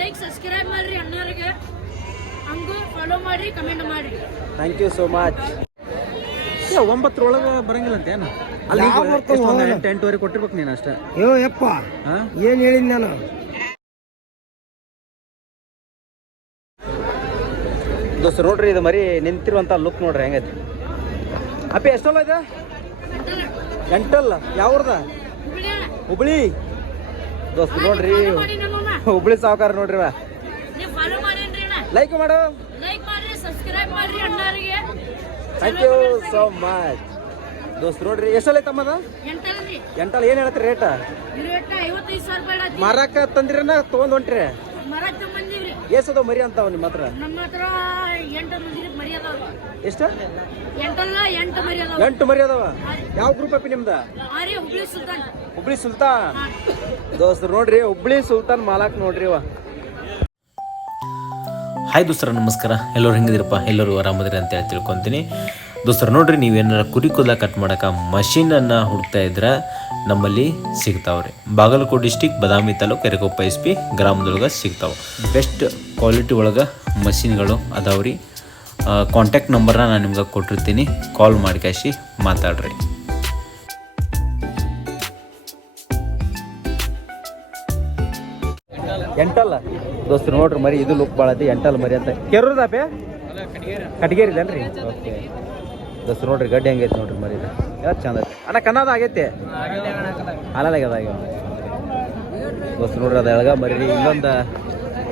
Like subscribe ಮಾಡ್ರಿ ಅಣ್ಣರಿಗೆ. ಹಂಗೂ follow ಮಾಡಿ ಕಮೆಂಟ್ ಮಾಡಿ ಥ್ಯಾಂಕ್ ಯು ಸೋ ಮಚ್ ಒಂಬತ್ತರೊಳಗೆ ಬರಂಗಿಲ್ಲ ಅಂತ ಏನು? ಅಲ್ಲಿ ಯಾವ ಬರ್ತಾವ ಹೋಗಲ್ಲ. ಎಂಟು ಎಂಟುವರೆ ಕೊಟ್ಟಿರ್ಬೇಕು ನೀನು ಅಷ್ಟೇ. ಅಯ್ಯೋ ಯಪ್ಪ. ಹಾಂ? ಏನ್ ಹೇಳಿದ್ ನಾನು? ದೋಸ್ತ ನೋಡ್ರಿ ಇದು ಮರಿ ನಿಂತಿರುವಂತ ಲುಕ್ ನೋಡ್ರಿ ಹೆಂಗೈತಿ? ಅಪ್ಪಿ ಎಷ್ಟಲ್ಲ ಇದೆ? ಎಂಟಲ್ಲ. ಯಾವ್ರದ? ಹುಬ್ಳಿ. ದೋಸ್ತ ನೋಡ್ರಿ. ಮಾಡಿ ಹುಬ್ಳಿ ಸಾವುಕಾರ ನೋಡ್ರಿ ಲೈಕ್ ಮಾಡು. ಥ್ಯಾಂಕ್ ಯು ಸೋ ಮಚ್ ದೋಸ್ತ ನೋಡ್ರಿ ಎಷ್ಟಲ್ಲ ತಮ್ಮದ? ಎಂಟಲ್ರಿ ಏನ್ ಹೇಳತ್ರಿ ರೇಟ್? ರೇಟ ತಂದ್ರಿ. ಮಾರಾಕ ತಂದಿರನ ತೊಗೊಂಡ್ ಹೊಂಟ್ರಿ. ಏಸದ ಮರಿ ಅಂತಾವ ನಿಮ್ಮ ಹತ್ರ? ನಮ್ಮ ಹತ್ರ ಎಂಟು ಮಂದಿ ಮರಿ ಅದಾವ. ಎಷ್ಟು? ಎಂಟಲ್ಲ ಎಂಟು ಮರಿ ಅದಾವ. ಎಂಟು ಮರಿ ಅದಾವ. ಯಾವ ಗ್ರೂಪ್ ಅಪ್ಪಿ ನಿಮ್ದ? ಹುಬ್ಳಿ ಸುಲ್ತಾನ್. ಹುಬ್ಳಿ ಸುಲ್ತಾನ್? ದೋಸ್ತರು ನೋಡ್ರಿ ಹುಬ್ಳಿ ಸುಲ್ತಾನ್ ಮಾಲಾಕ್ ನೋಡ್ರಿ ಅವ ಹಾಯ್ ದೋಸ್ತರ ನಮಸ್ಕಾರ. ಎಲ್ಲರೂ ಹೆಂಗಿದಿರಪ್ಪ ಎಲ್ಲರೂ ಆರಾಮದಿರಿ ಅಂತ ಹೇಳಿ ತಿಳ್ಕೊತೀನಿ. ದೋಸ್ತರ ನೋಡ್ರಿ ನೀವೇನಾರ ಕುರಿ ಕುದ ಕಟ್ ಮಾಡೋಕೆ ಮಷೀನನ್ನು ಹುಡ್ತಾ ಇದ್ರೆ ನಮ್ಮಲ್ಲಿ ಸಿಗ್ತಾವ್ರಿ Bagalkot district Badami taluk Eragoppa S P ಗ್ರಾಮದೊಳಗೆ ಸಿಗ್ತಾವೆ. ಬೆಸ್ಟ್ ಕ್ವಾಲಿಟಿ ಒಳಗೆ ಮಷಿನ್ಗಳು ಅದಾವ್ರಿ ಕಾಂಟ್ಯಾಕ್ಟ್ ನಂಬರ್ನ ನಾನು ನಿಮ್ಗೆ ಕೊಟ್ಟಿರ್ತೀನಿ. ಕಾಲ್ ಮಾಡಿ ಕ್ಯಾಶಿ ಮಾತಾಡ್ರಿ. ಎಂಟಲ್ಲ? ದೋಸ್ತರು ನೋಡ್ರಿ ಮರಿ ಇದು ಲುಕ್ ಭಾಳ ಐತಿ. ಎಂಟಲ್ಲ ಮರಿ ಅಂತ. ಕೆರೂರ್ದಾಪೆ ಕಟ್ಗೇರಿ. ಇದೇನ್ರಿ? ಓಕೆ ದೋಸ್ತರು ನೋಡ್ರಿ, ಗಡ್ಡೆ ಹಂಗೈತೆ ನೋಡ್ರಿ ಮರಿ ಯಾವ್ದು ಚಂದ ಅಣ್ಣ ಕನ್ನದ ಆಗೈತೆ? ಹಾಲಾಗ್ಯದ ಆಗ್ಯಾವ ನೋಡ್ರಿ, ಅದು ಎಳಗ ಮರಿ ಇನ್ನೊಂದು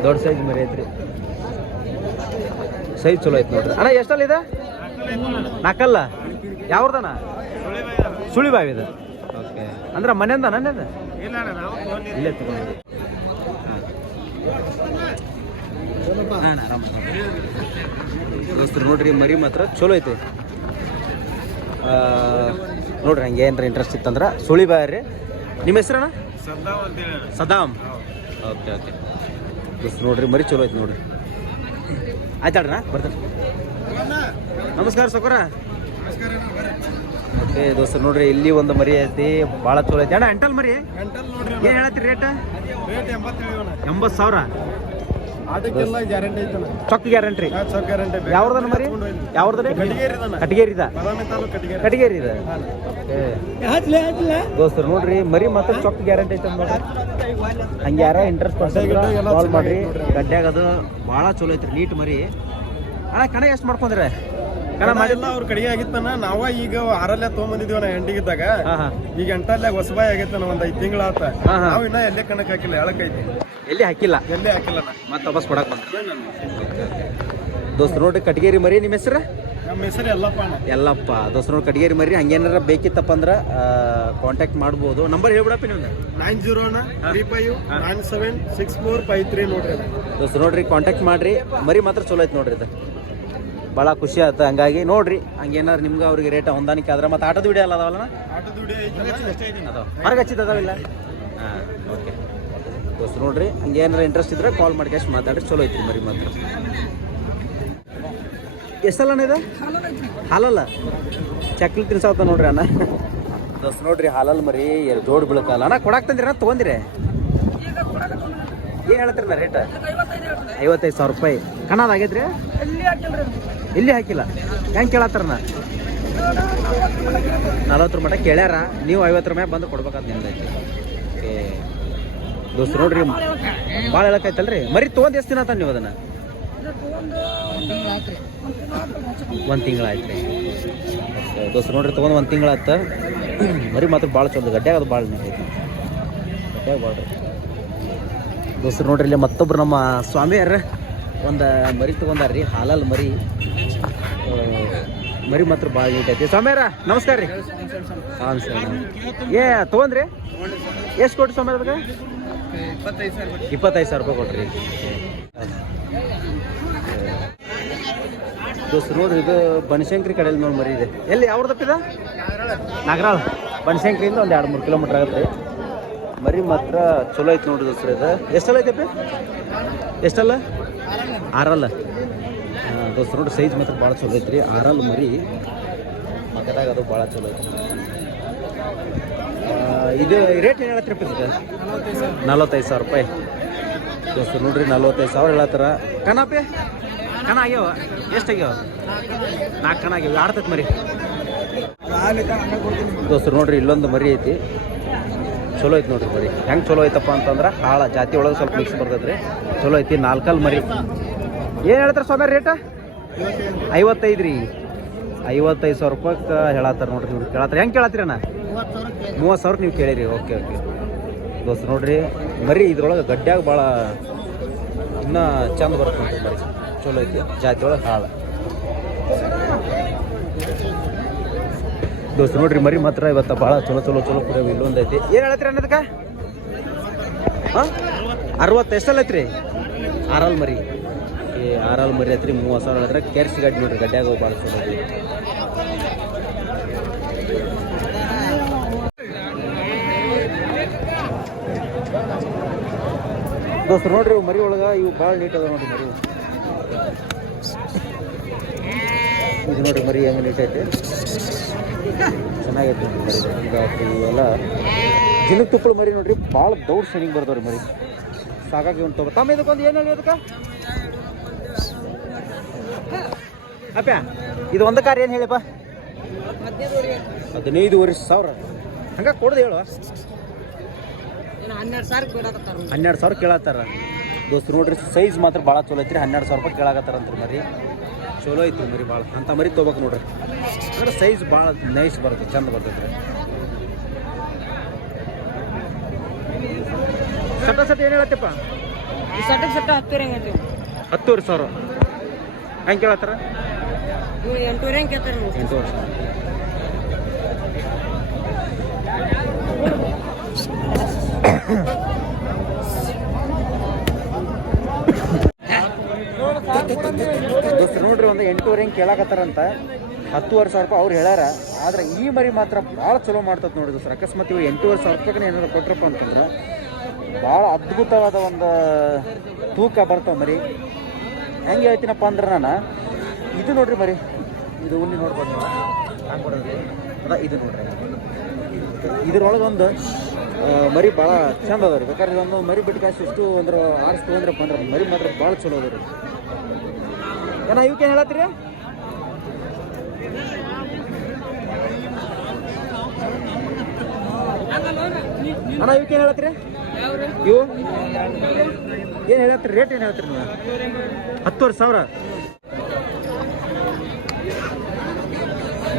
ದೊಡ್ಡ ಸೈಜ್ ಮರಿ ಐತ್ರಿ ಸೈಜ್ ಚಲೋ ಐತೆ ನೋಡ್ರಿ. ಅಣ್ಣ, ಎಷ್ಟಲ್ಲ ಇದೆ? ನಾಲ್ಕಲ್ಲ ಯಾವ್ರದಣ ಸುಳಿಬಾವಿ ಇದು. ಅಂದ್ರೆ ಮನೆಯಿಂದ ನನ್ನಿಂದ ಇಲ್ಲೇ ನೋಡ್ರಿ, ಮರಿ ಮಾತ್ರ ಚಲೋ ಐತೆ. ನೋಡ್ರಿ ಹಂಗೆ ಏನಾರ ಇಂಟ್ರೆಸ್ಟ್ ಇತ್ತಂದ್ರೆ. ಸುಳಿ ಬಾರಿ. ನಿಮ್ಮ ಹೆಸ್ರಣ್ಣ? Saddam okay okay. ನೋಡ್ರಿ ಮರಿ ಚಲೋ ಐತೆ ನೋಡ್ರಿ. ಆಯ್ತಾಡ್ರಣ್ಣ ಬರ್ತಾರೆ ನಮಸ್ಕಾರ ಸೌಕರ ಓಕೆ ದೋಸ್ತರು ನೋಡ್ರಿ ಇಲ್ಲಿ ಒಂದು ಮರಿ ಐತಿ ಭಾಳ ಚಲೋ ಐತಿ. ಅಣ್ಣ ಎಂಟಲ್ ಮರಿ? ಏನು ಹೇಳತ್ತಿ ರೇಟ್? ಎಂಬತ್ತು ಸಾವಿರ? ಅದಕ್ಕೆಲ್ಲ ಗ್ಯಾರಂಟಿ ಐತನ ಚೊಕ್ ಗ್ಯಾರಂಟಿ ಚೌಕ್ ಗ್ಯಾರಂಟಿ ಯಾವ್ದನ ಮರಿ? ಯಾವ್ದು ಕಟಗೇರಿದನ. ಕಟಗೇರಿದ ಬದಾಮಿ ತಾಲೂಕು ಕಟ್ಟಿಗೆ ಕಟಗೇರಿ ಇದೆ? ದೋಸ್ತರು ನೋಡ್ರಿ ಮರಿ ಮಾತ್ರ ಚೊಕ್ ಗ್ಯಾರಂಟಿ ಐತೆ ಹಂಗೆ ಯಾರ ಇಂಟ್ರೆಸ್ಟ್ ಕಾಲ್ ಮಾಡ್ರಿ. ಗಡ್ಡ್ಯಾಗ ಅದು ಭಾಳ ಚಲೋ ಐತ್ರಿ ನೀಟ್ ಮರಿ. ಅಣ್ಣ ಕಣ ಎಷ್ಟು ಮಾಡ್ಕೊಂಡ್ರೆ? ಎಲ್ಲ ಅವ್ರ ಕಡಿಗೆ ಆಗಿತ್ತನ ನಾವ ಈಗ ಆರಲ್ಲೇ ತೊಗೊಂಬಂದಿದ್ವಿ ನಾ ಹಾಂ ಈಗ ಎಂಟಲ್ಲೇ ಹೊಸಬಾಯಿ ಆಗೈತನ ಒಂದ್ ಐದ್ ತಿಂಗಳ ಆತ. ನಾವ್ ಇನ್ನ ಎಲ್ಲೇ ಕಣಕ್ ಹಾಕಿಲ್ಲ ಎಳಕೈತಿ ಎಲ್ಲಿ ಹಾಕಿಲ್ಲ? ಎಲ್ಲೇ ಹಾಕಿಲ್ಲ ಮತ್ತೆ ವಾಪಸ್ ಕೊಡಕ್ ಬಂದ. ದೋಸ್ತರು ನೋಡ್ರಿ ಕಟಗೇರಿ ಮರಿ ನಿಮ್ಮ ಹೆಸರು? ನಮ್ಮ ಹೆಸರು ಎಲ್ಲಪ್ಪ ಎಲ್ಲಪ್ಪ ದೋಸ್ತರು ನೋಡಿ ಕಟಗೇರಿ ಮರಿ ಹಂಗೇನಾರ ಬೇಕಿತ್ತಪ್ಪ ಅಂದ್ರೆ ಕಾಂಟ್ಯಾಕ್ಟ್ ಮಾಡ್ಬೋದು. ನಂಬರ್ ಹೇಳ್ಬಿಡಪ್ಪ ನಿಮ್ದು nine zero three five nine seven six four five three ನೋಡ್ರಿ. ದೋಸ್ತ ನೋಡ್ರಿ ಕಾಂಟ್ಯಾಕ್ಟ್ ಮಾಡ್ರಿ. ಮರಿ ಮಾತ್ರ ಚಲೋ ಐತೆ ನೋಡ್ರಿ ಇದು. ಭಾಳ ಖುಷಿ ಆಯ್ತು ಹಂಗಾಗಿ ನೋಡ್ರಿ ಹಂಗೇನಾರು ನಿಮ್ಗೆ ಅವ್ರಿಗೆ ರೇಟ್ ಹೊಂದಾಣಿಕೆ ಆದ್ರೆ ಮತ್ತೆ ಆಟದ ವಿಡಿಯೋ ಅಲ್ಲ ಅದಾವಲ್ಲ ಹೊರಗೆ ಹಚ್ಚಿದ ಅದಾವಿಲ್ಲ? ಹಾಂ ಓಕೆ ದೋಸ್ತ ನೋಡ್ರಿ ಹಂಗೇನಾರ ಇಂಟ್ರೆಸ್ಟ್ ಇದ್ರೆ ಕಾಲ್ ಮಾಡಿ ಕ್ಯಾಶ್ ಮಾತಾಡ್ರಿ ಚಲೋ ಐತ್ರಿ ಮರಿ ಮಾತ್ರ. ಎಷ್ಟಲ್ಲ ಇದೆ? ಹಾಲಲ್ಲ? ಚಕ್ಲಿ ತಿನ್ಸಾವತ್ತ ನೋಡ್ರಿ ಅಣ್ಣ. ದೋಸ್ ನೋಡ್ರಿ ಹಾಲಲ್ಲಿ ಮರಿ ಎರಡು ಜೋಡ್ ಬೀಳಕಲ್ಲ ಅಣ್ಣ? ಕೊಡಾಕ್ ತಂದಿರ ತೊಗೊಂದಿರಿ? ಏನು ಹೇಳ್ತೀರಿ ನಾ ರೇಟ್ ಐವತ್ತೈದು ಸಾವಿರ ರೂಪಾಯಿ. ಕಣ್ಣದ ಆಗೈತ್ರಿ? ಎಲ್ಲಿ ಹಾಕಿಲ್ಲ? ಹೆಂಗೆ ಕೇಳತ್ತಾರನ ನಲವತ್ತರ ಮಟ ಕೇಳ್ಯಾರ. ನೀವು ಐವತ್ತು ರೂಪಾಯಿ ಬಂದು ಕೊಡ್ಬೇಕಂತ ನಿಮ್ದೈತಿ ಓಕೆ. ದೋಸ್ತ ನೋಡ್ರಿ ಭಾಳ ಹೇಳಕೈತಲ್ರಿ ಮರಿ ತೊಗೊಂಡು ಎಷ್ಟು ದಿನ ತಾನ ನೀವು ಅದನ್ನ? ಒಂದು ತಿಂಗಳಾಯ್ತು ರೀ ದೋಸ್ತ ನೋಡ್ರಿ ತೊಗೊಂಡು ಒಂದು ತಿಂಗಳಾತ ಮರಿ ಮಾತ್ರ ಭಾಳ ಚಲೋ ಗಡ್ಡೆ ಅದು ಭಾಳ ನಿಂತೈತಿ ಗಡ್ಡೆ ಭಾಳ ರೀ ದೋಸ್ತರು, ನೋಡ್ರಿ ಇಲ್ಲಿ ಮತ್ತೊಬ್ರು ನಮ್ಮ ಸ್ವಾಮಿಯಾರ. ಒಂದು ಮರಿ ತೊಗೊಂಡಾರ್ರಿ ಹಾಲಲ್ಲಿ ಮರಿ. ಮರಿ ಮಾತ್ರ ಭಾಳ ನೀಟ್ ಐತಿ. ಸ್ವಾಮಿಯಾರ, ನಮಸ್ಕಾರ ರೀ. ಹಾಂ, ಸರ್. ಏ, ತಗೊಂಡ್ರಿ. ಎಷ್ಟು ಕೊಟ್ಟು ಸ್ವಾಮಿ ಅದಕ್ಕೆ? ಇಪ್ಪತ್ತೈದು ಸಾವಿರ ರೂಪಾಯಿ ಕೊಟ್ರಿ. ದೋಸ್ತರು, ನೋಡ್ರಿ, ಇದು ಬನಶಂಕರಿ ಕಡೆಯಲ್ಲಿ ನೋಡಿ ಮರಿ ಇದೆ. ಎಲ್ಲಿ, ಯಾವ್ದಪ್ಪ ಇದು? ನಾಗರಾಳ್. ಬನಶಂಕರಿಯಿಂದ ಒಂದು ಎರಡು ಮೂರು ಕಿಲೋಮೀಟ್ರ್ ಆಗುತ್ತೆ. ರೀ ಮರಿ ಮಾತ್ರ ಚಲೋ ಐತೆ ನೋಡಿ ದೋಸ್ರ ಇದು. ಎಷ್ಟಲ್ಲ ಐತಪ್ಪ ಎಷ್ಟಲ್ಲ? ಆರಲ್ಲ. ದೋಸ್ತ ನೋಡ್ರಿ ಸೈಜ್ ಮಾತ್ರ ಭಾಳ ಚಲೋ ಐತ್ರಿ. ಆರಲ್ ಮರಿ ಮಕ್ಕದಾಗ ಅದು ಭಾಳ ಚಲೋ ಐತಿ ಇದು ರೇಟ್ ಏನು ಹೇಳತ್ರಿ ಸರ್ ನಲ್ವತ್ತೈದು ಸಾವಿರ ರೂಪಾಯಿ. ದೋಸ್ತ ನೋಡ್ರಿ, ನಲ್ವತ್ತೈದು ಸಾವಿರ ಹೇಳತ್ತಾರ. ಕಣಪೆ ಕಣ ಆಗ್ಯಾವ? ಎಷ್ಟು ಆಗ್ಯಾವ? ನಾಲ್ಕು ಕಣ ಆಗ್ಯಾವ. ಆಡ್ತೈತೆ ಮರಿ? ದೋಸ್ತರು ನೋಡ್ರಿ, ಇಲ್ಲೊಂದು ಮರಿ ಐತಿ. ಚಲೋ ಐತಿ ನೋಡ್ರಿ ಮರಿ. ಹೆಂಗೆ ಚಲೋ ಐತಪ್ಪ ಅಂತಂದ್ರೆ ಹಾಳ ಜಾತಿ ಒಳಗೆ ಸ್ವಲ್ಪ ಮಿಕ್ಸ್ ಬರ್ತೈತ್ರಿ. ಚಲೋ ಐತಿ ನಾಲ್ಕಲ್ ಮರಿ. ಏನು ಹೇಳ್ತಾರೆ ಸ್ವಾಮಿ ರೇಟ ಐವತ್ತೈದು ರೀ. ಐವತ್ತೈದು ಸಾವಿರ ರೂಪಾಯ್ಗೆ ಹೇಳತ್ತಾರ ನೋಡ್ರಿ ನೀವು ಕೇಳತ್ತಾರೆ. ಹೆಂಗೆ ಕೇಳತ್ತೀರಿ ಅಣ್ಣ? ಮೂವತ್ತು ಸಾವಿರ ನೀವು ಕೇಳಿರಿ. Okay okay. ದೋಸ್ತ ನೋಡ್ರಿ, ಮರಿ ಇದ್ರೊಳಗೆ ಗಡ್ಡ್ಯಾಗ ಭಾಳ ಇನ್ನೂ ಚಂದ ನೋಡ್ರಿ ಮರಿ. ಚಲೋ ಐತಿ. ಜಾತಿ ಒಳಗೆ ಹಾಳ. ದೋಸ್ತ ನೋಡ್ರಿ ಮರಿ ಮಾತ್ರ ಇವತ್ತ ಭಾಳ ಚಲೋ ಚಲೋ ಚಲೋ ಕುಡಿಯೋ ಇಲ್ಲೊಂದು ಐತಿ. ಏನ್ ಹೇಳತ್ರಿ ಅನ್ನೋದಕ್ಕೆ ಹಾಂ? ಅರವತ್ತು ಎಷ್ಟಲ್ಲ ಐತ್ರಿ? ಆರಲ್ ಮರಿ. ಈ ಆರಲ್ ಮರಿ ಐತ್ರಿ ಮೂವತ್ತು ಸಾವಿರ ಹೇಳಿದ್ರೆ ಕೆರ್ಸಿ ಗಡ್ಡೆ ನೋಡ್ರಿ ಗಡ್ಡ್ಯಾಗ ಭಾಳ ಚಲೋ ಐತಿ. ದೋಸ್ತ ನೋಡ್ರಿ ಮರಿ ಒಳಗೆ ಇವು ಭಾಳ ನೀಟ್ ಅದ ನೋಡ್ರಿ ಮರಿ. ಇದು ನೋಡ್ರಿ ಮರಿ ಹೆಂಗೆ ನೀಟ್ ಐತೆ. ಚೆನ್ನಾಗೈತೆ ಮರಿ ಇವೆಲ್ಲ ಜಿನಕ್ ತುಪ್ಪಳು ಮರಿ ನೋಡ್ರಿ ಭಾಳ ದೌಡ್ ಶನಿಗೆ ಬರ್ತವ್ರಿ ಮರಿ. ಸಾಕಾಗಿ ಒಂದು ತಗೋ. ತಮ್ಮ ಇದಕ್ಕೊಂದು ಏನು ಹೇಳಿ ಅದಕ್ಕೆ? ಅಪ್ಪ ಇದು ಒಂದು ಕಾರ್ ಏನು ಹೇಳಿಪ್ಪ? ಹದಿನೈದುವರೆ ಸಾವಿರ. ಹಂಗ ಕೊಡೋದು ಹೇಳುವ ಹನ್ನೆರಡು ಸಾವಿರ ಕೇಳತ್ತಾರ ದೋಸ್ತರು ನೋಡ್ರಿ ಸೈಜ್ ಮಾತ್ರ ಭಾಳ ಚಲೋ ಐತ್ರಿ ಹನ್ನೆರಡು ಸಾವಿರ ರೂಪಾಯಿ ಕೇಳಾಕತ್ತಾರಂತ್ರಿ ಮರಿ. ಚಲೋ ಐತಿ ಮರಿ ಭಾಳ ಅಂತ ಮರಿ ತೊಗೋಬೇಕು ನೋಡ್ರಿ. ಅಂದ್ರೆ ಸೈಜ್ ಭಾಳ ನೈಸ್ ಬರುತ್ತೆ ಚಂದ ರೀ. ಸಟ ಸಟ ಏನು ಹೇಳತ್ತಪ್ಪ? ಈ ಸಟ್ಟ ಸಟ್ಟ ಹತ್ತುವರೆ ಹೇಳ್ತೀವಿ ಹತ್ತುವರೆ ಸಾವಿರ. ಹೆಂಗೆ ಕೇಳತ್ತಾರ? ಎಂಟೂವರೆ ಹೆಂಗೆ ಕೇಳ್ತಾರೆ ಎಂಟು ಎಂಟು ದೋಸ್ತರು ನೋಡ್ರಿ ಒಂದು ಎಂಟೂವರೆ ಹಿಂಗೆ ಕೇಳಾಕತ್ತಾರಂತ. ಹತ್ತುವರೆ ಸಾವಿರ ರೂಪಾಯಿ ಅವ್ರು ಹೇಳ್ಯಾರ. ಆದ್ರೆ ಈ ಮರಿ ಮಾತ್ರ ಭಾಳ ಚಲೋ ಮಾಡ್ತದೆ ನೋಡಿ ಸರ್ ಅಕಸ್ಮಾತ್ ಇವ್ರು ಎಂಟೂವರೆ ಸಾವಿರ ರೂಪಾಯಿಗೆ ಏನಾದ್ರು ಕೊಟ್ರಪ್ಪ ಅಂತಂದ್ರೆ ಭಾಳ ಅದ್ಭುತವಾದ ಒಂದು ತೂಕ ಬರ್ತಾವೆ ಮರಿ. ಹೆಂಗೆ ಹೇಳ್ತೀನಪ್ಪ ಅಂದ್ರೆ ನಾನು, ಇದು ನೋಡ್ರಿ ಮರಿ. ಇದು ಉನ್ನಿ ನೋಡ್ಬೋದು ಅದ ಇದು ನೋಡ್ರಿ. ಇದ್ರೊಳಗೊಂದು ಮರಿ ಭಾಳ ಚಂದ ಅದ ರೀ. ಬೇಕಾದ್ರೆ ಇದೊಂದು ಮರಿ ಬಿಟ್ಟು ಕಾಸು ಎಷ್ಟು ಅಂದ್ರೆ ಆರಿಸ್ತು ಅಂದ್ರೆ ಅಂದ್ರೆ ಮರಿ ಮಾತ್ರ ಭಾಳ ಚಲೋ ಅದ ರೀ. ಏನ ಇವಕ್ಕೇನು ಹೇಳತ್ತೀರಿ? ಅಣ್ಣ ಇವಕ್ಕೆ ಏನು ಹೇಳತ್ತೀರಿ? ಇವು? ಏನು ಹೇಳತ್ತೀರಿ? ರೇಟ್ ಏನು ಹೇಳ್ತೀರಿ ನೀವು? ಹತ್ತುವರೆ ಸಾವಿರ.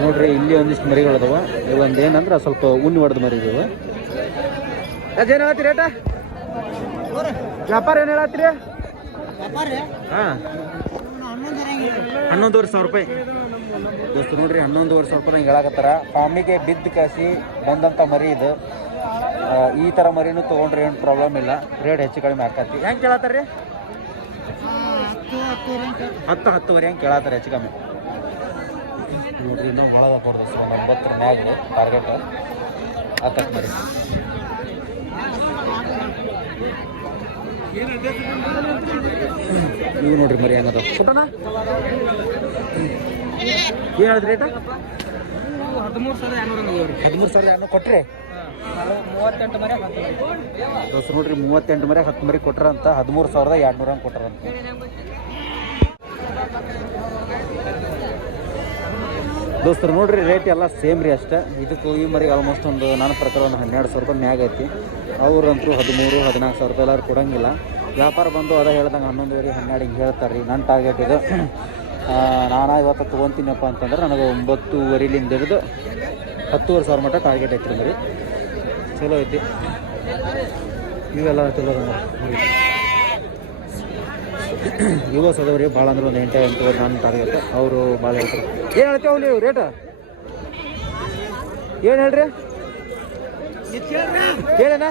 ನೋಡ್ರಿ ಇಲ್ಲಿ ಒಂದಿಷ್ಟು ಮರಿಗಳು ಅದಾವ. ಇವೊಂದು ಏನಂದ್ರೆ ಸ್ವಲ್ಪ ಉಣ್ಣಿ ಹೊಡೆದ ಮರಿ ಇದಾವ. ಅದೇನು ಹೇಳತ್ತೀರಿ ರೇಟ? ವ್ಯಾಪಾರ ಏನು ಹೇಳತ್ತೀರಿ? ಹಾಂ. ಹನ್ನೊಂದುವರೆ ಸಾವಿರ ರೂಪಾಯಿ. ದೋಸ್ತು, ನೋಡ್ರಿ, ಹನ್ನೊಂದುವರೆ ಸಾವಿರ ರೂಪಾಯಿ ಹಿಂಗೆ ಹೇಳಕತ್ತಾರ. ಫಾರ್ಮಿಗೆ ಬಿದ್ದು ಕಾಸಿ ಬಂದಂಥ ಮರಿ ಇದು. ಈ ಥರ ಮರಿನೂ ತೊಗೊಂಡ್ರೆ ಏನು ಪ್ರಾಬ್ಲಮ್ ಇಲ್ಲ. ರೇಟ್ ಹೆಚ್ಚು ಕಡಿಮೆ ಆಕತಿ. ಹೆಂಗೆ ಕೇಳತ್ತಾರ ರೀ ಹತ್ತು, ಹತ್ತುವರೆ ಹೆಂಗೆ ಕೇಳತ್ತಾರ ಹೆಚ್ಚು ಕಮ್ಮಿ? ನೋಡ್ರಿ, ಇನ್ನೂ ಸರ್ ಒಂದು ಒಂಬತ್ತರ ಮ್ಯಾಗ ಟಾರ್ಗೆಟ್ ಹತ್ತಕ್ಕೆ ಮರಿ ಇವು ನೋಡ್ರಿ ಮರಿ ಹೆಂಗದ. ಪುಟ್ಟಣ ಏನು ಹೇಳಿದ್ರಿ ಹದಿಮೂರು ಸಾವಿರ ಹದಿಮೂರು ಸಾವಿರದ ಏನೋ ಕೊಟ್ರಿ? ದೋಸ್ತ ನೋಡ್ರಿ ಮೂವತ್ತೆಂಟು ಮರಿ ಹತ್ತು ಮರಿ ಕೊಟ್ರಂತ, ಹದಿಮೂರು ಸಾವಿರದ ಎರಡು ನೂರ ಕೊಟ್ರಂತ. ದೋಸ್ತರು, ನೋಡ್ರಿ ರೇಟ್ ಎಲ್ಲ ಸೇಮ್ ರೀ ಅಷ್ಟೇ. ಇದಕ್ಕೂ ಈ ಮರಿಗೆ ಆಲ್ಮೋಸ್ಟ್ ಒಂದು ನನ್ನ ಪ್ರಕಾರ ಒಂದು ಹನ್ನೆರಡು ಸಾವಿರ ರೂಪಾಯಿ ಮ್ಯಾಗ ಐತಿ. ಅವ್ರಂತೂ ಹದಿಮೂರು, ಹದಿನಾಲ್ಕು ಸಾವಿರ ರೂಪಾಯಿ ಎಲ್ಲರೂ ಕೊಡಂಗಿಲ್ಲ. ವ್ಯಾಪಾರ ಬಂದು ಅದ ಹೇಳ್ದಂಗೆ ಹನ್ನೊಂದುವರೆ ಹನ್ನೆರಡು ಹಿಂಗೆ ಹೇಳ್ತಾರೆ ರೀ ನನ್ನ ಟಾರ್ಗೆಟ್ ಇದು. ನಾನು ಇವತ್ತು ತೊಗೊತೀನಪ್ಪ ಅಂತಂದ್ರೆ ನನಗೆ ಒಂಬತ್ತುವರೆಲಿಂದ ಹಿಡಿದು ಹತ್ತುವರೆ ಸಾವಿರ ಮಟ್ಟ ಟಾರ್ಗೆಟ್ ಐತ್ರಿ ರೀ ಚಲೋ ಐತಿ. ಇವೆಲ್ಲ ಚಲೋ ಅದ ಸದವರಿಗೆ ಭಾಳ ಅಂದ್ರೆ ಒಂದು ಎಂಟು ಎಂಟು ನಾನು ಟಾರ್ಗೆಟ್ ಅವರು ಭಾಳ ಹೇಳ್ತಾರೆ. ಏನು ಹೇಳ್ತೇವೆ ಅವ್ಲಿ ರೇಟ ಏನು ಹೇಳ್ರಿ? ಹೇಳಣ್ಣ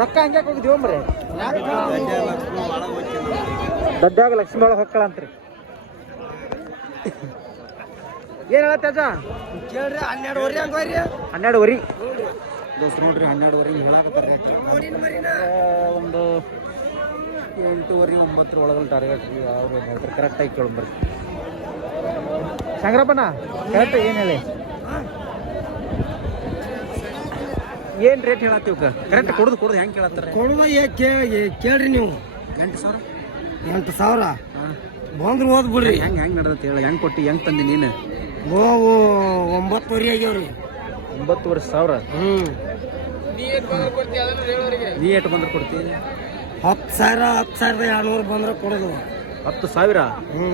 ರೊಕ್ಕ ಹಂಗೆ ಹೋಗಿದ್ದೀವಿ ಒಮ್ರಿ ದಡ್ಡಾಗ ಲಕ್ಷ್ಮೀ ಒಳಗೆ ಹೊಕ್ಕಳ ಅಂತ್ರಿ. ಏನು ಹೇಳತ್ತೆ ಅಜ್ಜ? ಕೇಳ್ರಿ ಹನ್ನೆರಡು ಹನ್ನೆರಡುವರೆ ದೋಸ್ತ್ ನೋಡ್ರಿ ಹನ್ನೆರಡುವರೆ ಹೇಳಾಕತ್ತಾರ ಒಂದು ಎಂಟೂವರೆ ಒಂಬತ್ತರ ಒಳಗಡೆ ಟಾರ್ಗೆಟ್ ಅವ್ರು ಏನು ಹೇಳ್ತಾರೆ ಕರೆಕ್ಟಾಗಿ ಕೇಳಂಬರ್ರಿ ಶಂಕರಪ್ಪನ ಕರೆಕ್ಟ್ ಏನು ಹೇಳಿ? ಏನು ರೇಟ್ ಹೇಳತ್ತೀವಿ ಕರೆಕ್ಟ್ ಕೊಡೋದು ಕೊಡೋದು ಹೆಂಗೆ ಕೇಳತ್ತಾರೆ? ಕೊಡುವ ಕೇಳ್ರಿ ನೀವು. ಎಂಟು ಸಾವಿರ? ಎಂಟು ಸಾವಿರ? ಬಂದ್ರೆ ಓದ್ ಬಿಡ್ರಿ. ಹೆಂಗೆ ಹೆಂಗೆ ನಡೆದತ್ತೆ ಹೇಳಿ ಹೆಂಗೆ ಕೊಟ್ಟು ಹೆಂಗೆ ತಂದಿ ನೀನು? ಓ ಒಂಬತ್ತುವರೆ ಆಗ್ಯಾವ್ರಿ. ಒಂಬತ್ತುವರೆ ಸಾವಿರ? ಹ್ಞೂ ನೀ ಎಷ್ಟು ಬಂದ್ರೆ ಕೊಡ್ತೀವಿ ಹತ್ತು ಸಾವಿರ ಹತ್ತು ಸಾವಿರದ ಎರಡುನೂರು ಬಂದ್ರೆ ಕೊಡೋದು. ಹತ್ತು ಸಾವಿರ? ಹ್ಞೂ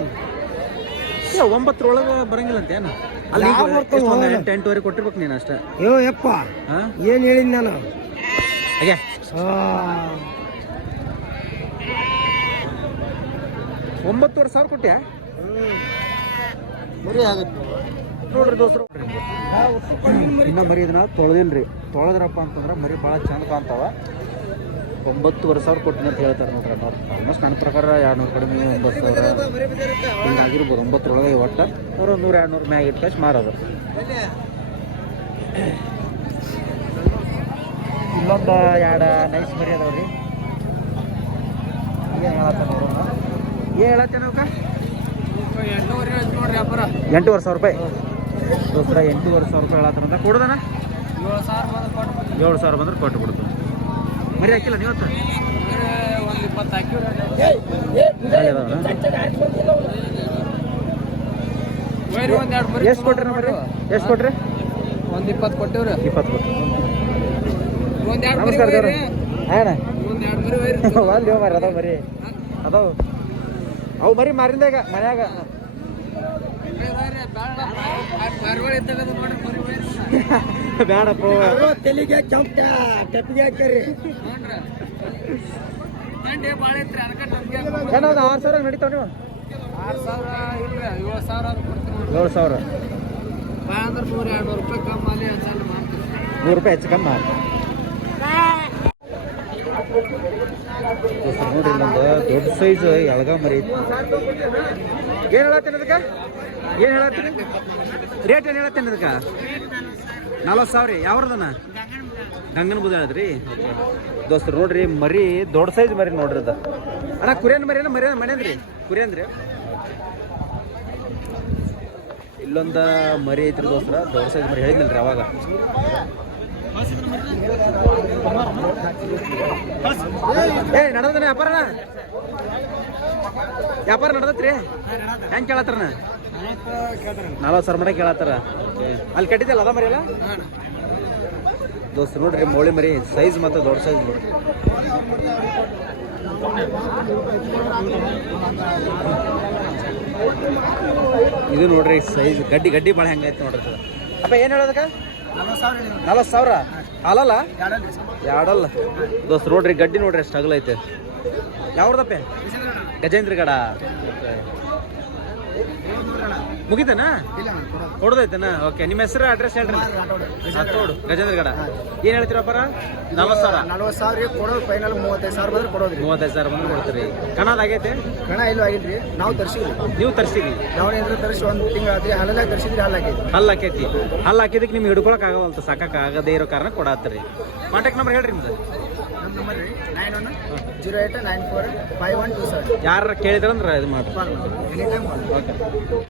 ಒಂಬತ್ತರೊಳಗೆ ಬರಂಗಿಲ್ಲ ಅಂತ ಏನು? ಅಲ್ಲಿ ಯಾವ ಬರ್ತಾವ ಒಂದು. ಎಂಟು ಎಂಟುವರೆ ಕೊಟ್ಟಿರ್ಬೇಕು ನೀನು ಅಷ್ಟೇ. ಅಯ್ಯೋ ಯಪ್ಪ ಹಾಂ? ಏನು ಹೇಳಿದ್ ನಾನು? ಹಾಗೆ. ಒಂಬತ್ತುವರೆ ಸಾವಿರ ಕೊಟ್ಟೆ ಮರಿ ಆಗುತ್ತೆ ನೋಡ್ರಿ ದೋಸ್ತರು. ಇನ್ನ ಮರಿ ಇದನ್ನ ತೊಳೆದೇನ್ರಿ. ತೊಳೆದ್ರಪ್ಪ ಅಂತಂದ್ರೆ ಮರಿ ಭಾಳ ಚಂದ ಕಾಣ್ತಾವ. ಒಂಬತ್ತುವರೆ ಸಾವಿರ ಕೊಟ್ಟಿನ ಅಂತ ಹೇಳ್ತಾರೆ ನೋಡ್ರಿ ಅಲ್ಲ ಆಲ್ಮೋಸ್ಟ್ ನನ್ನ ಪ್ರಕಾರ ಎರಡು ನೂರು ಕಡಿಮೆ ಒಂಬತ್ತು ಸಾವಿರ ಹಿಂಗಾಗಿರ್ಬೋದು. ಒಂಬತ್ತರೊಳಗೆ ಒಟ್ಟು ಅವ್ರು ಒಂದು ನೂರು ಎರಡು ನೂರು ಮ್ಯಾಗ ಇಟ್ಟು ಕಾಸು ಮಾರೋದು. ಇಲ್ಲೊಂದು ಎರಡು ನೈಸ್ ಮರಿ ಅದಾವ್ರಿ. ಎಂಟೂವರೆ ಸಾವಿರ ರೂಪಾಯಿ. ದೋಸ್ರ ಎಂಟೂವರೆ ಸಾವಿರ ರೂಪಾಯಿ ಹೇಳತ್ತಾರಂತ ಕೊಡುದನ ಏಳು ಸಾವಿರ ಬಂದ್ರೆ ಕೊಟ್ಟು ಬಿಡ್ತು ಮರಿ ಹಾಕಿಲ್ಲ ನೀವತ್ತು ಎಷ್ಟು ಕೊಟ್ರಿ ಮರಿ ಎಷ್ಟು ಕೊಟ್ರಿ? ಒಂದು ಇಪ್ಪತ್ತು ಕೊಟ್ಟೇವ್ರಿ. ಇಪ್ಪತ್ತು ಕೊಟ್ರಿ. ನಮಸ್ಕಾರ ದೇವ್ರ. ಹಾಂ ಒಂದು ಮರಿ ಅದಾವ ಮರಿ. ಅದಾವ. ಅವು ಮರಿ ಮಾರಿಂದಾಗ ಮನ್ಯಾಗ. ಬೇಡಪ್ಪ. ತೆಲಿಗೆ ಚಂಪ ಟೆಪ್ಪಿಗೆ ಹಾಕ್ಯಾರಿ. ಏನೋ ಒಂದು ಆರು ಸಾವಿರ ನಡೀತಾವ ನೀವು. ಆರು ಸಾವಿರ ಇಲ್ಲ ಏಳು ಸಾವಿರ. ಏಳು ಸಾವಿರ ಅಂದ್ರೆ ನೂರ ಎರಡು ನೂರು ರೂಪಾಯಿ ಕಮ್ಮಿ ಅಲ್ಲಿ ಹಂಚಲ್ಲಿ ಮಾಡ್ತೀವಿ ನೂರು ರೂಪಾಯಿ ಹೆಚ್ಚು ಕಮ್ಮಿ ನೋಡ್ರಿ ದೊಡ್ಡ ಸೈಜ್ ಎಳಗ ಮರಿ ಏನು ಹೇಳತ್ತೀನಿ ಅದಕ್ಕೆ ಏನು ಹೇಳತ್ತೀನಿ ರೇಟ್ ಏನು ಹೇಳತ್ತೇನೆ ಅದಕ್ಕೆ ನಲ್ವತ್ತು ಸಾವಿರ ರೀ. ಯಾವ್ರದನ? ಗಂಗನ ಬುದ ಹೇಳಿದ್ರಿ ದೋಸ್ತರು ನೋಡ್ರಿ, ಮರಿ ದೊಡ್ಡ ಸೈಜ್ ಮರಿ ನೋಡ್ರಿ ಅದ. ಅಣ್ಣ, ಕುರಿಯನ್ ಮರಿ ಮರಿ ಕುರಿಯನ್ ಕುರಿಯನ್ರಿ ಇಲ್ಲೊಂದ ಮರಿ ಐತ್ರಿ ದೋಸ್ತರ ದೊಡ್ಡ ಸೈಜ್ ಮರಿ ಹೇಳಿದ್ನಲ್ರಿ ಅವಾಗ. ಏ ನಡದನ ವ್ಯಾಪಾರನ? ವ್ಯಾಪಾರ ನಡದತ್ರಿ? ಹೆಂಗ್ ಕೇಳತ್ತಾರನ ನಲ್ವತ್ತು ಸಾವಿರ ಮಟ್ಟ ಕೇಳತ್ತಾರ. ಅಲ್ಲಿ ಕಟ್ಟಿದ್ದಲ್ಲ ಅದ ಮರಿ ಅಲ್ಲ ದೋಸ್ತ, ನೋಡ್ರಿ ಮೌಳಿ ಮರಿ ಸೈಜ್ ಮತ್ತೆ ದೊಡ್ಡ ಸೈಜ್ ನೋಡ್ರಿ. ಇದು ನೋಡ್ರಿ ಸೈಜ್ ಗಡ್ಡಿ ಗಡ್ಡಿ ಭಾಳ ಹೆಂಗೈತೆ ನೋಡ್ರಿ. ಅಪ್ಪ, ಏನು ಹೇಳೋದಕ್ಕ? ನಲ್ವತ್ತು ಸಾವಿರ. ಹಾಲಲ್ಲ ಯಾಡಲ್ಲ ದೋಸ್ತ್, ನೋಡ್ರಿ ಗಡ್ಡಿ ನೋಡ್ರಿ ಸ್ಟ್ರಗಲ್ ಐತೆ. ಯಾವ್ದಪ್ಪ ಗಜೇಂದ್ರಗಡ. ಮುಗಿತನಾ? ಕೊಡೋದೈತನ ಓಕೆ ನಿಮ್ಮ ಹೆಸರು ಅಡ್ರೆಸ್ ಹೇಳ್ರಿ. ನೋಡು ಗಜೇಂದ್ರಗಡ ಏನು ಹೇಳ್ತೀರಪ್ಪ ನಲ್ವತ್ತು ಸಾವಿರ. ನಲ್ವತ್ತು ಸಾವಿರ ಕೊಡೋದು ಫೈನಲ್ ಮೂವತ್ತೈದು ಸಾವಿರ ಬಂದ್ರೆ ಕೊಡೋದು. ಮೂವತ್ತೈದು ಸಾವಿರ ಬಂದ್ರೆ ಕೊಡ್ತೀರಿ. ಕಣದ ಆಗೈತೆ ಕಣ ಇಲ್ಲೂ ಆಗಿಲ್ರಿ. ನಾವು ತರ್ಸಿ ನೀವು ತರಿಸಿದ್ರಿ? ನಾವು ಏನಾದ್ರು ತರಿಸಿ ಒಂದು ತಿಂಗಳು ಆದ್ರೆ ಹಲ್ಲೆಲ್ಲ ತರಿಸಿದ್ರಿ ಹಲ್ಲಾಕೈತಿ ಹಲ್ಲು ಹಾಕೈತಿ. ಹಲ್ಲು ಹಾಕಿದಕ್ಕೆ ನಿಮ್ಗೆ ಹಿಡ್ಕೊಳಕ್ ಆಗವಲ್ತ ಸಾಕಕ್ಕೆ ಆಗದೇ ಇರೋ ಕಾರಣ ಕೊಡಾತ್ರಿ ಕಾಂಟ್ಯಾಕ್ಟ್ ನಂಬರ್ ಹೇಳ್ರಿ ನಿಮ್ದು. ನಮ್ಮ ನಂಬರ್ ರೀ nine one zero eight nine four five one two seven ಯಾರು ಕೇಳಿದ್ರಂದ್ರೆ ಇದು ಮಾಡಿ ಎನಿ ಟೈಮ್ ಓಕೆ